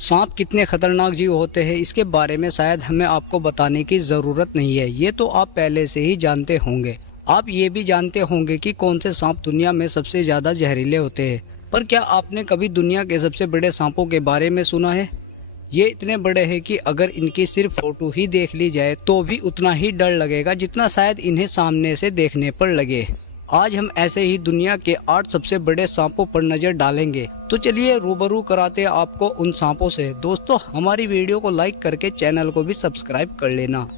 सांप कितने खतरनाक जीव होते हैं इसके बारे में शायद हमें आपको बताने की ज़रूरत नहीं है, ये तो आप पहले से ही जानते होंगे। आप ये भी जानते होंगे कि कौन से सांप दुनिया में सबसे ज़्यादा जहरीले होते हैं, पर क्या आपने कभी दुनिया के सबसे बड़े सांपों के बारे में सुना है? ये इतने बड़े हैं कि अगर इनकी सिर्फ फोटो ही देख ली जाए तो भी उतना ही डर लगेगा जितना शायद इन्हें सामने से देखने पर लगे। आज हम ऐसे ही दुनिया के 8 सबसे बड़े सांपों पर नजर डालेंगे। तो चलिए रूबरू कराते हैं आपको उन सांपों से। दोस्तों, हमारी वीडियो को लाइक करके चैनल को भी सब्सक्राइब कर लेना।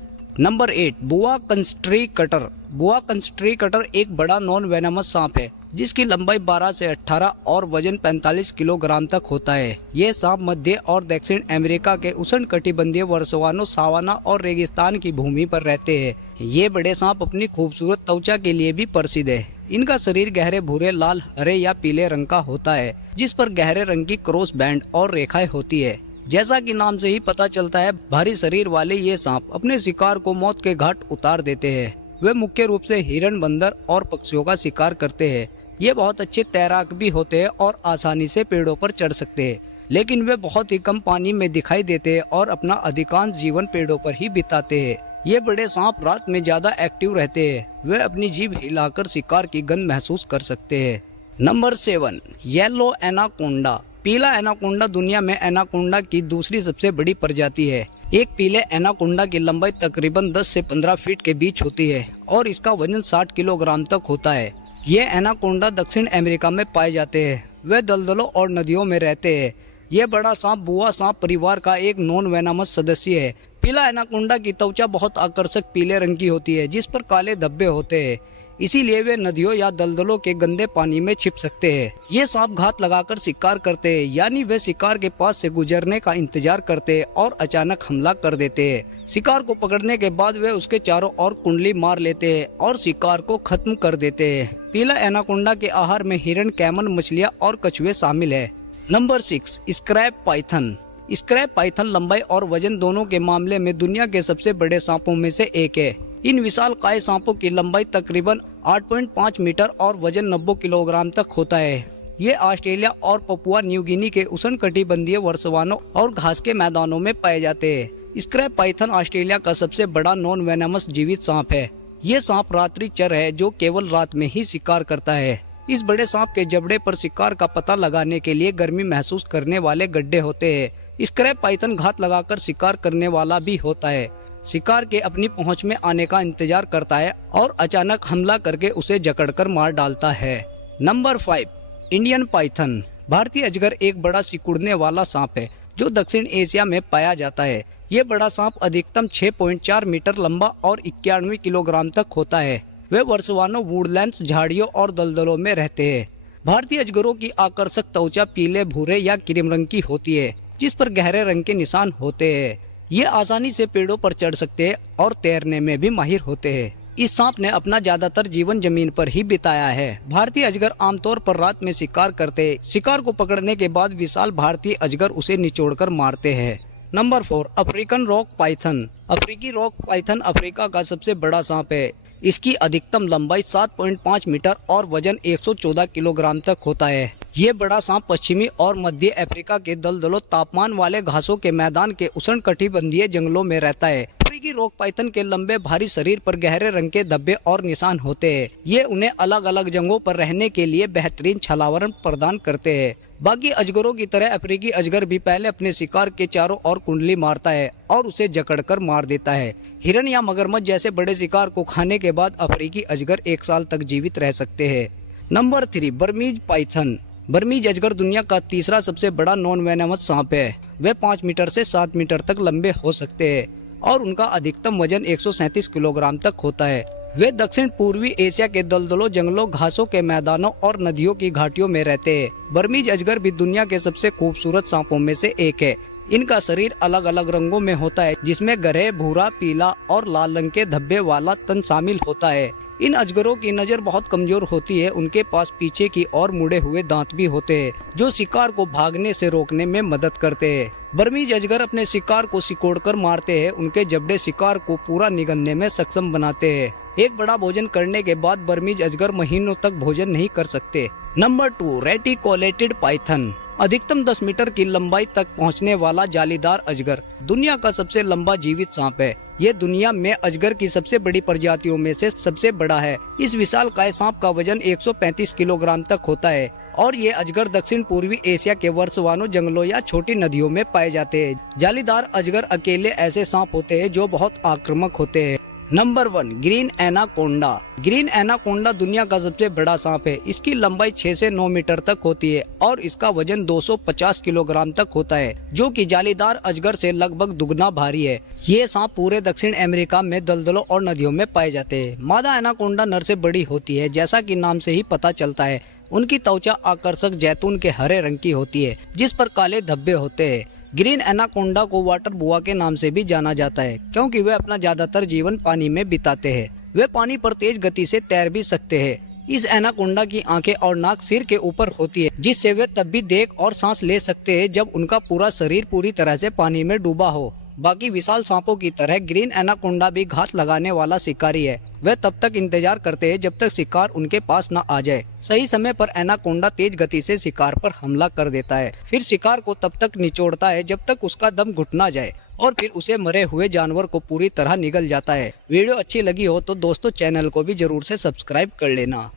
नंबर 8, बुआ कंस्ट्रीकटर। बुआ कंस्ट्रीकटर एक बड़ा नॉन वेनमस सांप है जिसकी लंबाई 12 से 18 और वजन 45 किलोग्राम तक होता है। ये सांप मध्य और दक्षिण अमेरिका के उष्णकटिबंधीय वर्षावनों, सावाना और रेगिस्तान की भूमि पर रहते हैं। ये बड़े सांप अपनी खूबसूरत त्वचा के लिए भी प्रसिद्ध है। इनका शरीर गहरे भूरे, लाल, हरे या पीले रंग का होता है जिस पर गहरे रंग की क्रॉस बैंड और रेखाएं होती है। जैसा कि नाम से ही पता चलता है, भारी शरीर वाले ये सांप अपने शिकार को मौत के घाट उतार देते हैं। वे मुख्य रूप से हिरण, बंदर और पक्षियों का शिकार करते हैं। ये बहुत अच्छे तैराक भी होते हैं और आसानी से पेड़ों पर चढ़ सकते हैं, लेकिन वे बहुत ही कम पानी में दिखाई देते हैं और अपना अधिकांश जीवन पेड़ों पर ही बिताते हैं। ये बड़े सांप रात में ज्यादा एक्टिव रहते हैं। वे अपनी जीभ हिलाकर शिकार की गंध महसूस कर सकते हैं। Number 7, yellow anaconda. पीला एनाकोंडा दुनिया में एनाकोंडा की दूसरी सबसे बड़ी प्रजाति है। एक पीले एनाकोंडा की लंबाई तकरीबन 10 से 15 फीट के बीच होती है और इसका वजन 60 किलोग्राम तक होता है। ये एनाकोंडा दक्षिण अमेरिका में पाए जाते हैं। वे दलदलों और नदियों में रहते हैं। ये बड़ा सांप बुआ सांप परिवार का एक नॉन वेनमस सदस्य है। पीला एनाकोंडा की त्वचा बहुत आकर्षक पीले रंग की होती है जिस पर काले धब्बे होते हैं, इसीलिए वे नदियों या दलदलों के गंदे पानी में छिप सकते हैं। ये सांप घात लगाकर शिकार करते हैं, यानी वे शिकार के पास से गुजरने का इंतजार करते हैं और अचानक हमला कर देते हैं। शिकार को पकड़ने के बाद वे उसके चारों ओर कुंडली मार लेते हैं और शिकार को खत्म कर देते हैं। पीला एनाकोंडा के आहार में हिरण, कैमन, मछलियाँ और कछुए शामिल है। Number 6, scrap Python. Scrap Python लंबाई और वजन दोनों के मामले में दुनिया के सबसे बड़े सांपों में से एक है। इन विशालकाय सांपों की लंबाई तकरीबन 8.5 मीटर और वजन 90 किलोग्राम तक होता है। ये ऑस्ट्रेलिया और पपुआ न्यू गिनी के उष्णकटिबंधीय वर्षावनों और घास के मैदानों में पाए जाते हैं। स्क्रैप पाइथन ऑस्ट्रेलिया का सबसे बड़ा नॉन वेनमस जीवित सांप है। ये सांप रात्रि चर है जो केवल रात में ही शिकार करता है। इस बड़े सांप के जबड़े पर शिकार का पता लगाने के लिए गर्मी महसूस करने वाले गड्ढे होते हैं। स्क्रैप पाइथन घात लगाकर शिकार करने वाला भी होता है। शिकार के अपनी पहुंच में आने का इंतजार करता है और अचानक हमला करके उसे जकड़कर मार डालता है। Number 5, Indian Python. भारतीय अजगर एक बड़ा सिकुड़ने वाला सांप है जो दक्षिण एशिया में पाया जाता है। ये बड़ा सांप अधिकतम 6.4 मीटर लंबा और 91 किलोग्राम तक होता है। वे वर्षावनों, वुडलैंड्स, झाड़ियों और दलदलों में रहते हैं। भारतीय अजगरों की आकर्षक त्वचा पीले, भूरे या क्रीम रंग की होती है जिस पर गहरे रंग के निशान होते हैं। ये आसानी से पेड़ों पर चढ़ सकते हैं और तैरने में भी माहिर होते हैं। इस सांप ने अपना ज्यादातर जीवन जमीन पर ही बिताया है। भारतीय अजगर आमतौर पर रात में शिकार करते हैं। शिकार को पकड़ने के बाद विशाल भारतीय अजगर उसे निचोड़कर मारते हैं। Number 4, African rock Python. अफ्रीकी रॉक पाइथन अफ्रीका का सबसे बड़ा सांप है। इसकी अधिकतम लंबाई 7.5 मीटर और वजन 114 किलोग्राम तक होता है। ये बड़ा सांप पश्चिमी और मध्य अफ्रीका के दलदलों, तापमान वाले घासों के मैदान के उष्णकटिबंधीय जंगलों में रहता है। अफ्रीकी रॉक पाइथन के लंबे भारी शरीर पर गहरे रंग के धब्बे और निशान होते हैं। ये उन्हें अलग अलग जगहों पर रहने के लिए बेहतरीन छलावरण प्रदान करते हैं। बाकी अजगरों की तरह अफ्रीकी अजगर भी पहले अपने शिकार के चारों ओर कुंडली मारता है और उसे जकड़कर मार देता है। हिरन या मगरमच्छ जैसे बड़े शिकार को खाने के बाद अफ्रीकी अजगर 1 साल तक जीवित रह सकते हैं। Number 3, Burmese Python. बर्मीज अजगर दुनिया का तीसरा सबसे बड़ा नॉन वेनमस सांप है। वे 5 मीटर से 7 मीटर तक लंबे हो सकते हैं और उनका अधिकतम वजन 137 किलोग्राम तक होता है। वे दक्षिण पूर्वी एशिया के दलदलों, जंगलों, घासों के मैदानों और नदियों की घाटियों में रहते हैं। बर्मीज अजगर भी दुनिया के सबसे खूबसूरत सांपों में से एक है। इनका शरीर अलग अलग रंगों में होता है जिसमें गहरे भूरा, पीला और लाल रंग के धब्बे वाला तन शामिल होता है। इन अजगरों की नज़र बहुत कमजोर होती है। उनके पास पीछे की ओर मुड़े हुए दांत भी होते हैं जो शिकार को भागने से रोकने में मदद करते हैं। बर्मीज अजगर अपने शिकार को सिकोड़कर मारते हैं। उनके जबड़े शिकार को पूरा निगलने में सक्षम बनाते हैं। एक बड़ा भोजन करने के बाद बर्मीज अजगर महीनों तक भोजन नहीं कर सकते। Number 2, reticulated Python. अधिकतम 10 मीटर की लंबाई तक पहुंचने वाला जालीदार अजगर दुनिया का सबसे लंबा जीवित सांप है। ये दुनिया में अजगर की सबसे बड़ी प्रजातियों में से सबसे बड़ा है। इस विशालकाय सांप का वजन 135 किलोग्राम तक होता है और ये अजगर दक्षिण पूर्वी एशिया के वर्षावनों, जंगलों या छोटी नदियों में पाए जाते हैं। जालीदार अजगर अकेले ऐसे सांप होते हैं जो बहुत आक्रामक होते हैं। Number 1, green anaconda. Green anaconda दुनिया का सबसे बड़ा सांप है। इसकी लंबाई 6 से 9 मीटर तक होती है और इसका वजन 250 किलोग्राम तक होता है, जो कि जालीदार अजगर से लगभग दुगना भारी है। ये सांप पूरे दक्षिण अमेरिका में दलदलों और नदियों में पाए जाते हैं। मादा एनाकोंडा नर से बड़ी होती है, जैसा कि नाम से ही पता चलता है। उनकी त्वचा आकर्षक जैतून के हरे रंग की होती है, जिस पर काले धब्बे होते हैं। ग्रीन एनाकोंडा को वाटर बुआ के नाम से भी जाना जाता है, क्योंकि वे अपना ज्यादातर जीवन पानी में बिताते हैं। वे पानी पर तेज गति से तैर भी सकते हैं। इस एनाकोंडा की आंखें और नाक सिर के ऊपर होती है, जिससे वे तब भी देख और सांस ले सकते हैं जब उनका पूरा शरीर पूरी तरह से पानी में डूबा हो। बाकी विशाल सांपों की तरह ग्रीन एनाकोंडा भी घात लगाने वाला शिकारी है। वे तब तक इंतजार करते हैं जब तक शिकार उनके पास न आ जाए। सही समय पर एनाकोंडा तेज गति से शिकार पर हमला कर देता है, फिर शिकार को तब तक निचोड़ता है जब तक उसका दम घुट ना जाए और फिर उसे मरे हुए जानवर को पूरी तरह निगल जाता है। वीडियो अच्छी लगी हो तो दोस्तों चैनल को भी जरूर से सब्सक्राइब कर लेना।